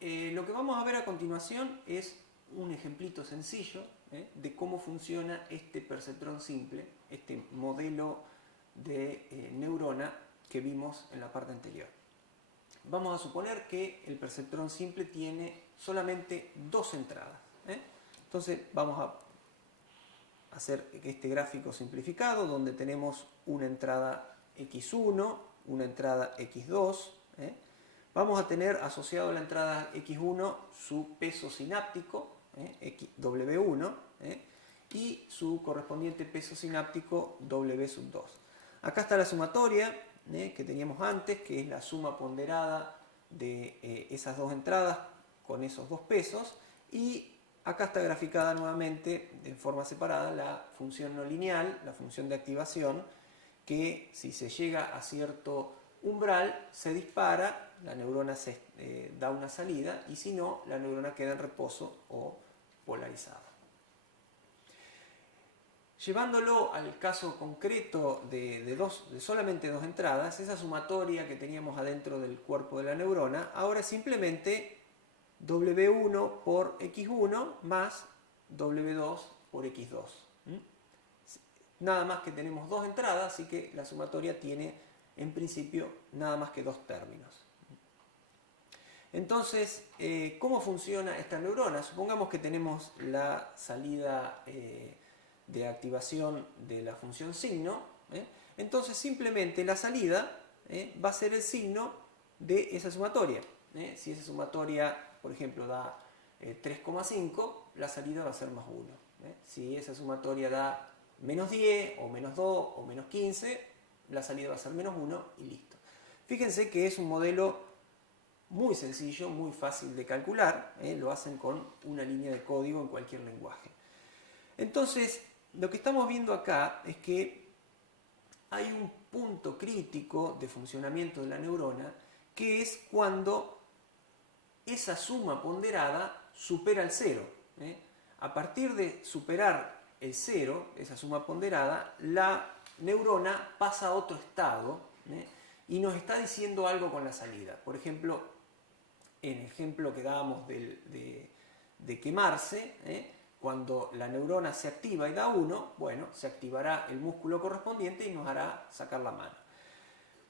Lo que vamos a ver a continuación es un ejemplito sencillo de cómo funciona este perceptrón simple, este modelo de neurona que vimos en la parte anterior. Vamos a suponer que el perceptrón simple tiene solamente dos entradas. Entonces vamos a hacer este gráfico simplificado donde tenemos una entrada x1, una entrada x2. Vamos a tener asociado a la entrada x1 su peso sináptico, W1, y su correspondiente peso sináptico W2. Acá está la sumatoria que teníamos antes, que es la suma ponderada de esas dos entradas con esos dos pesos, y acá está graficada nuevamente de forma separada la función no lineal, la función de activación, que si se llega a cierto umbral se dispara, la neurona da una salida, y si no, la neurona queda en reposo o polarizada. Llevándolo al caso concreto de solamente dos entradas, esa sumatoria que teníamos adentro del cuerpo de la neurona, ahora es simplemente W1 por X1 más W2 por X2. Nada más que tenemos dos entradas, así que la sumatoria tiene en principio nada más que dos términos. Entonces, ¿cómo funciona esta neurona? Supongamos que tenemos la salida de activación de la función signo. Entonces, simplemente la salida va a ser el signo de esa sumatoria. Si esa sumatoria, por ejemplo, da 3,5, la salida va a ser más 1. Si esa sumatoria da menos 10 o menos 2 o menos 15, la salida va a ser menos 1 y listo. Fíjense que es un modelo muy sencillo, muy fácil de calcular, lo hacen con una línea de código en cualquier lenguaje. Entonces, lo que estamos viendo acá es que hay un punto crítico de funcionamiento de la neurona, que es cuando esa suma ponderada supera el 0. A partir de superar el 0, esa suma ponderada, la neurona pasa a otro estado y nos está diciendo algo con la salida. Por ejemplo, en el ejemplo que dábamos de quemarse, cuando la neurona se activa y da 1, bueno, se activará el músculo correspondiente y nos hará sacar la mano.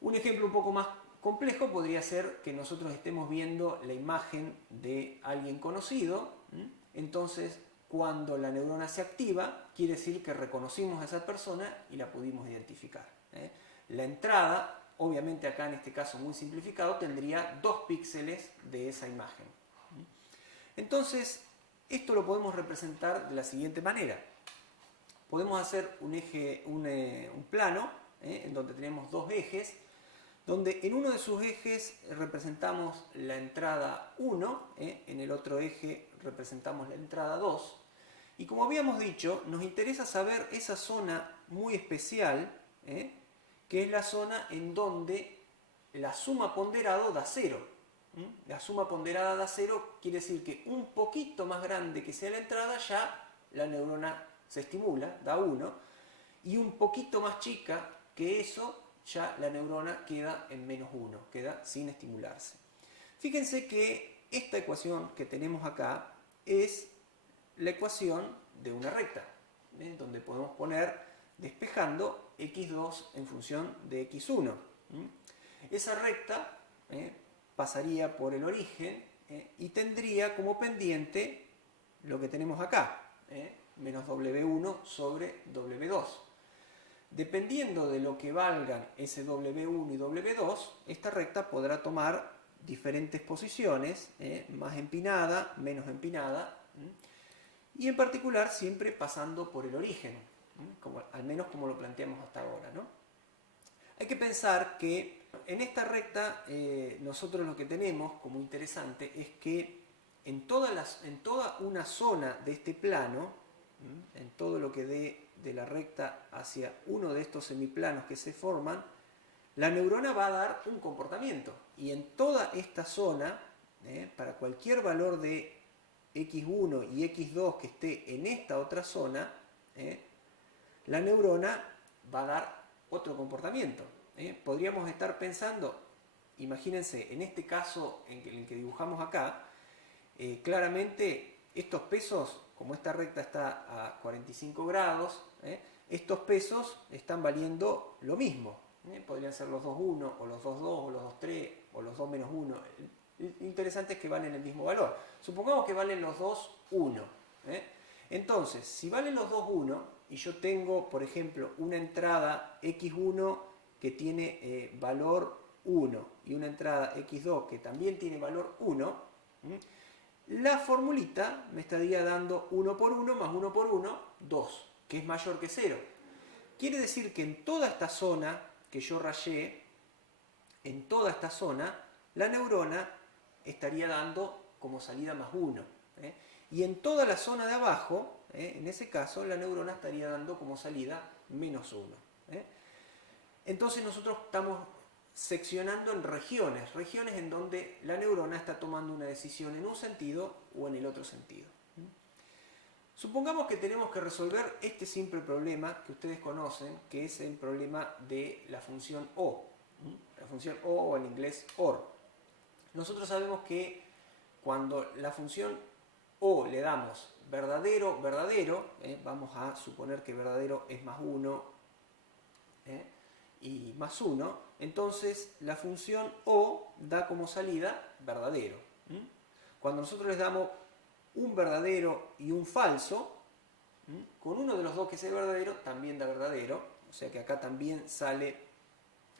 Un ejemplo un poco más complejo podría ser que nosotros estemos viendo la imagen de alguien conocido. Entonces, cuando la neurona se activa, quiere decir que reconocimos a esa persona y la pudimos identificar. La entrada, obviamente acá en este caso muy simplificado, tendría 2 píxeles de esa imagen. Entonces, esto lo podemos representar de la siguiente manera. Podemos hacer un plano en donde tenemos dos ejes, donde en uno de sus ejes representamos la entrada 1, en el otro eje representamos la entrada 2, y como habíamos dicho, nos interesa saber esa zona muy especial, que es la zona en donde la suma ponderada da 0. La suma ponderada da 0 quiere decir que un poquito más grande que sea la entrada, ya la neurona se estimula, da 1, y un poquito más chica que eso, ya la neurona queda en menos 1, queda sin estimularse. Fíjense que esta ecuación que tenemos acá es la ecuación de una recta, donde podemos poner despejando x2 en función de x1. Esa recta pasaría por el origen y tendría como pendiente lo que tenemos acá, menos W1 sobre W2. Dependiendo de lo que valgan ese W1 y W2, esta recta podrá tomar diferentes posiciones, más empinada, menos empinada, y en particular siempre pasando por el origen, al menos como lo planteamos hasta ahora, ¿no? Hay que pensar que en esta recta nosotros lo que tenemos como interesante es que en toda una zona de este plano, en todo lo que dé de la recta hacia uno de estos semiplanos que se forman, la neurona va a dar un comportamiento, y en toda esta zona, para cualquier valor de x1 y x2 que esté en esta otra zona, la neurona va a dar otro comportamiento. Podríamos estar pensando, imagínense, en este caso en el que dibujamos acá, Claramente estos pesos, como esta recta está a 45 grados, estos pesos están valiendo lo mismo. Podrían ser los 2,1 o los 2,2 o los 2,3 o los 2 menos 1. Lo interesante es que valen el mismo valor. Supongamos que valen los 2,1. Entonces, si valen los 2,1 y yo tengo, por ejemplo, una entrada x1 que tiene valor 1 y una entrada x2 que también tiene valor 1, la formulita me estaría dando 1 por 1 más 1 por 1, 2, que es mayor que 0. Quiere decir que en toda esta zona que yo rayé, en toda esta zona, la neurona estaría dando como salida más 1. Y en toda la zona de abajo, en ese caso, la neurona estaría dando como salida menos 1. Entonces nosotros estamos seccionando en regiones en donde la neurona está tomando una decisión en un sentido o en el otro sentido. Supongamos que tenemos que resolver este simple problema que ustedes conocen, que es el problema de la función O. La función O en inglés OR. Nosotros sabemos que cuando la función O le damos verdadero, verdadero, vamos a suponer que verdadero es más 1 y más 1, entonces la función O da como salida verdadero. Cuando nosotros les damos un verdadero y un falso, con uno de los dos que sea verdadero también da verdadero, o sea que acá también sale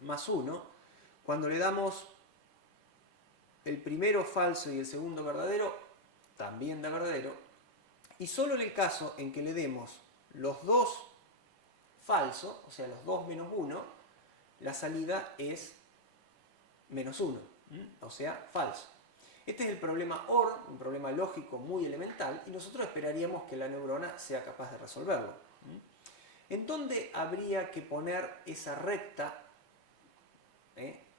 más 1. Cuando le damos el primero falso y el segundo verdadero, también da verdadero. Y solo en el caso en que le demos los dos falsos, o sea los 2 menos 1, la salida es menos 1, o sea falso. Este es el problema OR, un problema lógico muy elemental, y nosotros esperaríamos que la neurona sea capaz de resolverlo. ¿En dónde habría que poner esa recta?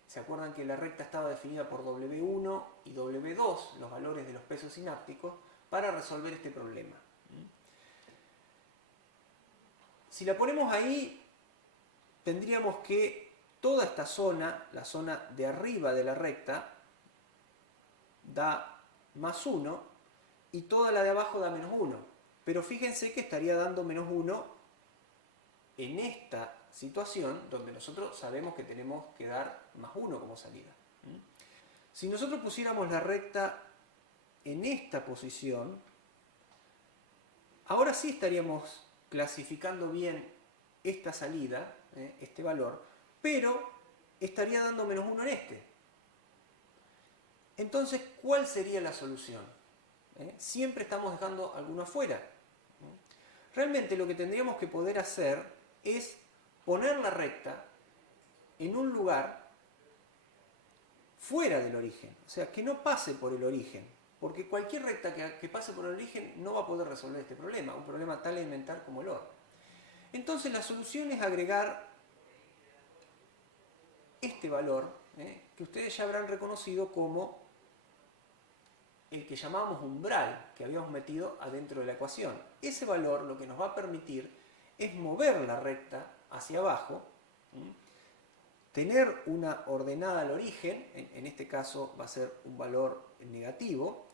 ¿Se acuerdan que la recta estaba definida por W1 y W2, los valores de los pesos sinápticos, para resolver este problema? Si la ponemos ahí, tendríamos que toda esta zona, la zona de arriba de la recta, da más 1 y toda la de abajo da menos 1. Pero fíjense que estaría dando menos 1 en esta situación donde nosotros sabemos que tenemos que dar más 1 como salida. Si nosotros pusiéramos la recta en esta posición, ahora sí estaríamos clasificando bien esta salida, este valor, pero estaría dando menos 1 en este. Entonces, ¿cuál sería la solución? Siempre estamos dejando alguno afuera. Realmente lo que tendríamos que poder hacer es poner la recta en un lugar fuera del origen, o sea, que no pase por el origen, porque cualquier recta que pase por el origen no va a poder resolver este problema, un problema tan elemental como el OR. Entonces la solución es agregar este valor, que ustedes ya habrán reconocido como el que llamábamos umbral, que habíamos metido adentro de la ecuación. Ese valor lo que nos va a permitir es mover la recta hacia abajo, tener una ordenada al origen, en este caso va a ser un valor negativo.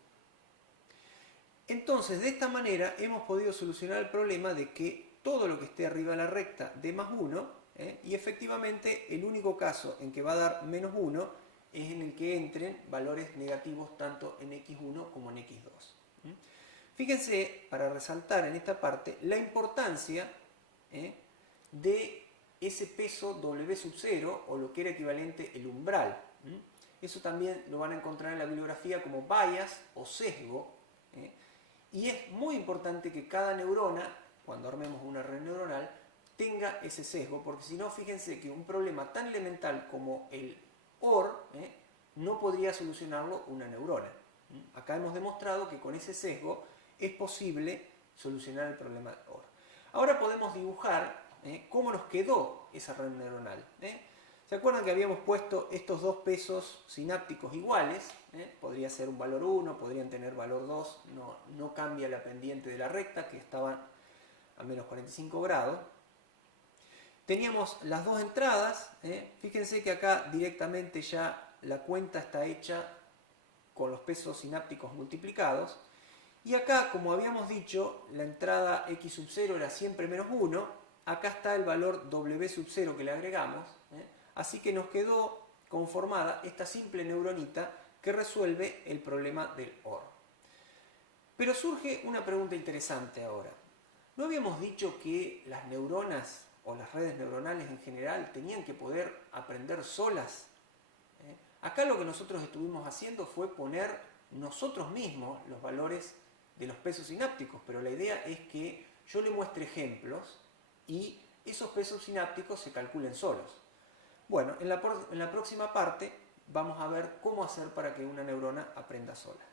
Entonces, de esta manera hemos podido solucionar el problema de que todo lo que esté arriba de la recta dé más 1, y efectivamente el único caso en que va a dar menos 1 es en el que entren valores negativos tanto en x1 como en x2. Fíjense, para resaltar en esta parte, la importancia de ese peso W sub 0, o lo que era equivalente el umbral. Eso también lo van a encontrar en la bibliografía como bias o sesgo. Y es muy importante que cada neurona, cuando armemos una red neuronal, tenga ese sesgo, porque si no, fíjense que un problema tan elemental como el OR no podría solucionarlo una neurona. Acá hemos demostrado que con ese sesgo es posible solucionar el problema de OR. Ahora podemos dibujar cómo nos quedó esa red neuronal. ¿Se acuerdan que habíamos puesto estos dos pesos sinápticos iguales? Podría ser un valor 1, podrían tener valor 2, no cambia la pendiente de la recta, que estaban a menos 45 grados. Teníamos las dos entradas, fíjense que acá directamente ya la cuenta está hecha con los pesos sinápticos multiplicados. Y acá, como habíamos dicho, la entrada x sub 0 era siempre menos 1. Acá está el valor w sub 0 que le agregamos. Así que nos quedó conformada esta simple neuronita que resuelve el problema del OR. Pero surge una pregunta interesante ahora. ¿No habíamos dicho que las neuronas o las redes neuronales en general tenían que poder aprender solas? Acá lo que nosotros estuvimos haciendo fue poner nosotros mismos los valores de los pesos sinápticos, pero la idea es que yo le muestre ejemplos y esos pesos sinápticos se calculen solos. Bueno, en la próxima parte vamos a ver cómo hacer para que una neurona aprenda sola.